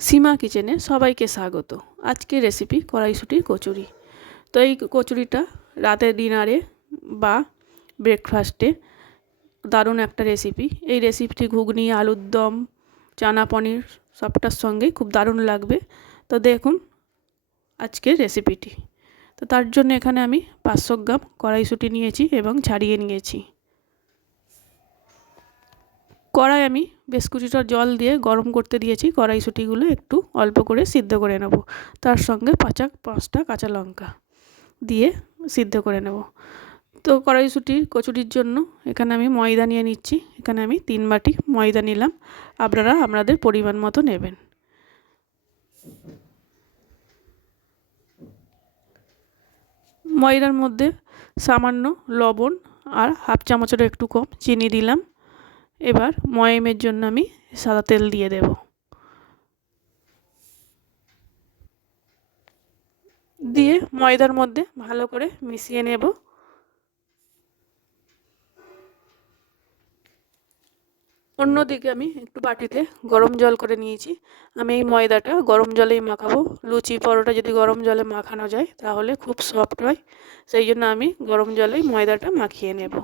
সীমা কিচেনে সবাইকে স্বাগত। আজকের রেসিপি কড়াইশুটির কচুরি। তো এই কচুরিটা রাতের ডিনারে বা ব্রেকফাস্টে দারুণ একটা রেসিপি এই রেসিপিটি ঘুগনি, আলুর দম, চানা পনির সবটার সঙ্গে খুব দারুণ লাগবে। তো দেখুন আজকের রেসিপিটি তো তার জন্য এখানে আমি পাঁচশো গ্রাম কড়াইশুটি নিয়েছি এবং ছাড়িয়ে নিয়েছি। কড়াই আমি বেশ কিছুটা জল দিয়ে গরম করতে দিয়েছি। কড়াইশুঁটিগুলো একটু অল্প করে সিদ্ধ করে নেব। তার সঙ্গে পাঁচা, পাঁচটা কাঁচা লঙ্কা দিয়ে সিদ্ধ করে নেব। তো কড়াইশুঁটির কচুরির জন্য এখানে আমি ময়দা নিয়ে নিচ্ছি। এখানে আমি তিন বাটি ময়দা নিলাম। আপনারা আপনাদের পরিমাণ মতো নেবেন। ময়দার মধ্যে সামান্য লবণ আর হাফ চামচের একটু কম চিনি দিলাম। এবার ময়মের জন্য আমি সাদা তেল দিয়ে দেব। দিয়ে ময়দার মধ্যে ভালো করে মিশিয়ে নেব। অন্যদিকে আমি একটু বাটিতে গরম জল করে নিয়েছি। আমি এই ময়দাটা গরম জলেই মাখাবো। লুচি, পরোটা যদি গরম জলে মাখানো যায়, তাহলে খুব সফট হয়। সেই জন্য আমি গরম জলেই ময়দাটা মাখিয়ে নেব।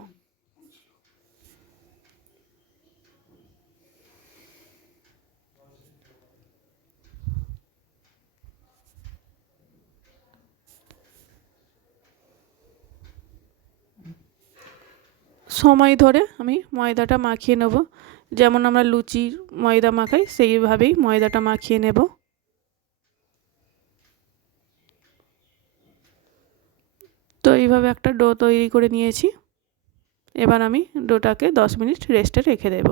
সময় ধরে আমি ময়দাটা মাখিয়ে নেব। যেমন আমরা লুচির ময়দা মাখাই, সেইভাবেই ময়দাটা মাখিয়ে নেব। তো এইভাবে একটা ডো তৈরি করে নিয়েছি। এবার আমি ডোটাকে দশ মিনিট রেস্টে রেখে দেব।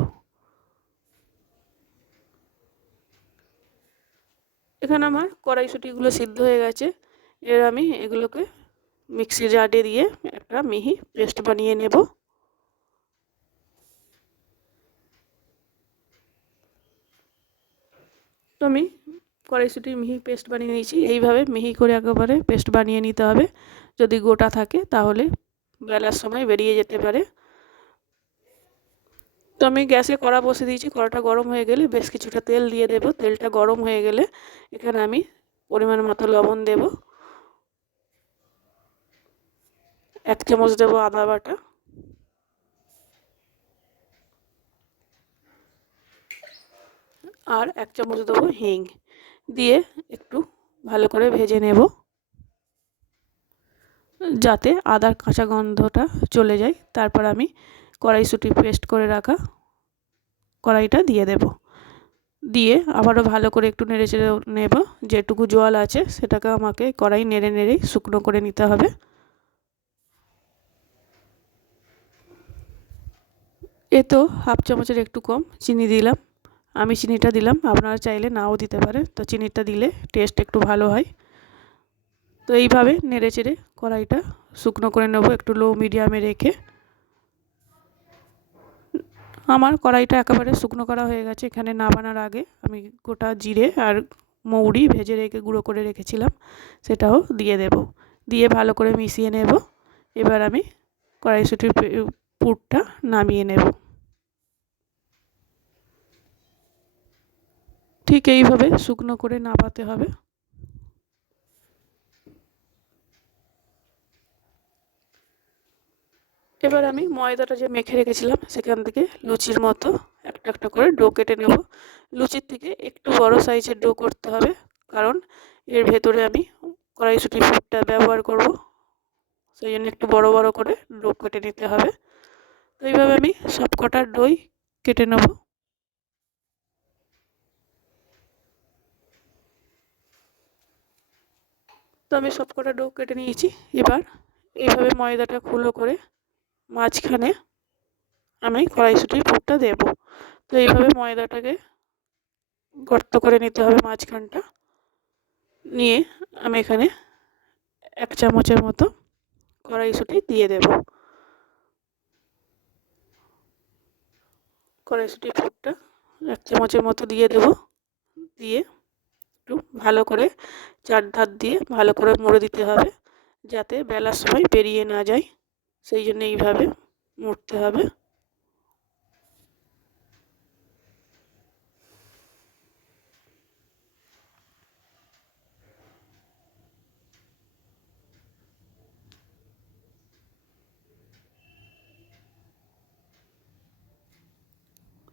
এখানে আমার কড়াইশুটিগুলো সিদ্ধ হয়ে গেছে। এর আমি এগুলোকে মিক্সি জারে দিয়ে একটা মিহি পেস্ট বানিয়ে নেব। তো আমি কড়াইশুটির মিহি পেস্ট বানিয়ে নিয়েছি। এইভাবে মিহি করে একেবারে পেস্ট বানিয়ে নিতে হবে। যদি গোটা থাকে তাহলে বেলার সময় বেরিয়ে যেতে পারে। তো আমি গ্যাসে কড়া বসে দিয়েছি। কড়াটা গরম হয়ে গেলে বেশ কিছুটা তেল দিয়ে দেব। তেলটা গরম হয়ে গেলে এখানে আমি পরিমাণ মতো লবণ দেব। এক চামচ দেবো আদা বাটা। আর এক চামচ দেবো হিং দিয়ে একটু ভালো করে ভেজে নেব। যাতে আদার কাঁচা গন্ধটা চলে যায়। তারপর আমি কড়াইশুঁটি পেস্ট করে রাখা কড়াইটা দিয়ে দেব। দিয়ে আবারও ভালো করে একটু নেড়ে চেড়ে নেব। যেটুকু জল আছে সেটাকে আমাকে কড়াই নেড়ে নেড়েই শুকনো করে নিতে হবে। এ তো হাফ চামচের একটু কম চিনি দিলাম। আমি চিনিটা দিলাম, আপনারা চাইলে নাও দিতে পারে তো চিনিটা দিলে টেস্ট একটু ভালো হয়। তো এইভাবে নেড়ে চেড়ে কড়াইটা শুকনো করে নেব একটু লো মিডিয়ামে রেখে। আমার কড়াইটা একেবারে শুকনো করা হয়ে গেছে, এখানে নামানোর আগে আমি গোটা জিরে আর মৌরি ভেজে রেখে গুঁড়ো করে রেখেছিলাম, সেটাও দিয়ে দেব। দিয়ে ভালো করে মিশিয়ে নেব। এবার আমি কড়াইশুটির পুরটা নামিয়ে নেব। ঠিক এইভাবে শুকনো করে নাবাতে হবে। এবার আমি ময়দাটা যে মেখে রেখেছিলাম সেখান থেকে লুচির মতো একটা একটা করে ডো কেটে নেব। লুচির থেকে একটু বড় সাইজের ডো করতে হবে, কারণ এর ভেতরে আমি কড়াইশুটি ফুটটা ব্যবহার করব। সেই জন্য একটু বড় বড় করে ডো কেটে নিতে হবে। তো এইভাবে আমি সব কটার ডই কেটে নেব। তো আমি সব কটা ডো কেটে নিয়েছি। এবার এইভাবে ময়দাটা খুলো করে মাঝখানে আমি কড়াইশুটির পুরটা দেব। তো এইভাবে ময়দাটাকে গর্ত করে নিতে হবে মাঝখানটা। নিয়ে আমি এখানে এক চামচের মতো কড়াইশুটি দিয়ে দেব। কড়াইশুটির পুরটা এক চামচের মতো দিয়ে দেব। দিয়ে একটু ভালো করে চারধার দিয়ে ভালো করে মুড়ে দিতে হবে, যাতে বেলার সময় বেরিয়ে না যায়। সেই জন্য এইভাবে মুড়তে হবে।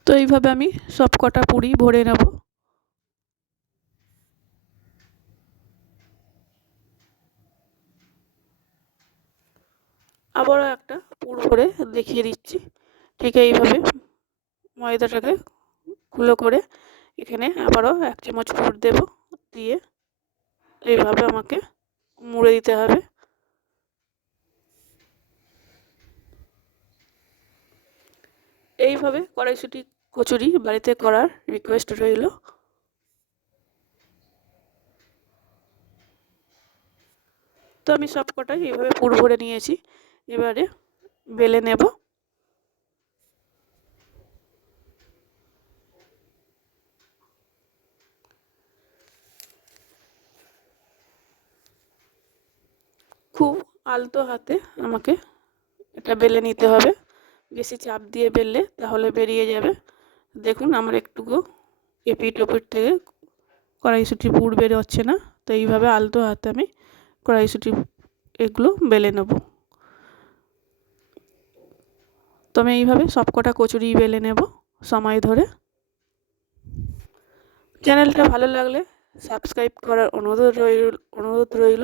তো এইভাবে আমি সব কটা পুরি ভরে নেব। আবারও একটা পুর করে দেখিয়ে দিচ্ছি। ঠিক এইভাবে ময়দাটাকে গুলো করে এখানে আবারও এক চামচ পুর দেব। দিয়ে এইভাবে আমাকে মুড়ে দিতে হবে। এইভাবে কড়াইশুটি, কচুরি বাড়িতে করার রিকোয়েস্ট রইল। তো আমি সব কটাই এইভাবে পুর ভরে নিয়েছি। এবারে বেলে নেব। খুব আলতো হাতে আমাকে এটা বেলে নিতে হবে। বেশি চাপ দিয়ে বেললে তাহলে বেরিয়ে যাবে। দেখুন আমার একটুকু এপিট ওপিট থেকে কড়াইশুটি পুর বেরোচ্ছে না, তো এইভাবে আলতো হাতে আমি কড়াইশুটি এগুলো বেলে নেব। তো আমি এইভাবে সব কটা কচুরি বেলে নেব সময় ধরে। চ্যানেলটা ভালো লাগলে সাবস্ক্রাইব করার অনুরোধ রইল অনুরোধ রইল।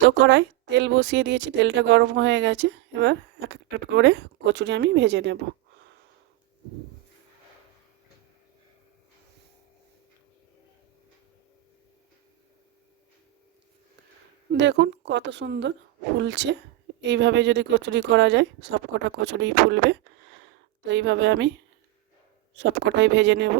তো কড়াই তেল বসিয়ে দিয়েছি, তেলটা গরম হয়ে গেছে। এবার এক একটা করে কচুরি আমি ভেজে নেব। দেখুন কত সুন্দর ফুলছে। এইভাবে যদি কচুরি করা যায় সব কটা কচুরি ফুলবে। তো এইভাবে আমি সব কটাই ভেজে নেব।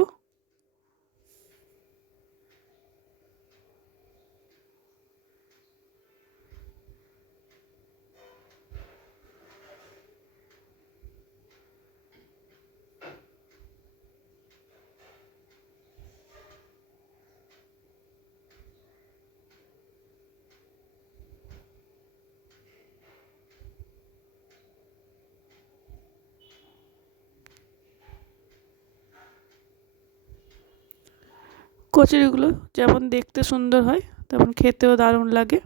কচুরিগুলো যেমন দেখতে সুন্দর হয়, তেমন খেতেও দারুণ লাগে।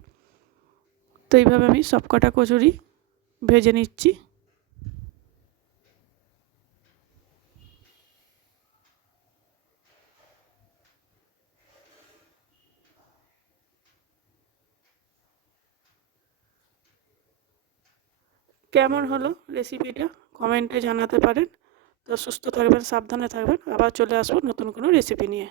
তো এইভাবে আমি সব কটা কচুরি ভেজে নিচ্ছি। কেমন হলো রেসিপিটা কমেন্টে জানাতে পারেন। তো সুস্থ থাকবেন, সাবধানে থাকবেন। আবার চলে আসব নতুন কোনো রেসিপি নিয়ে।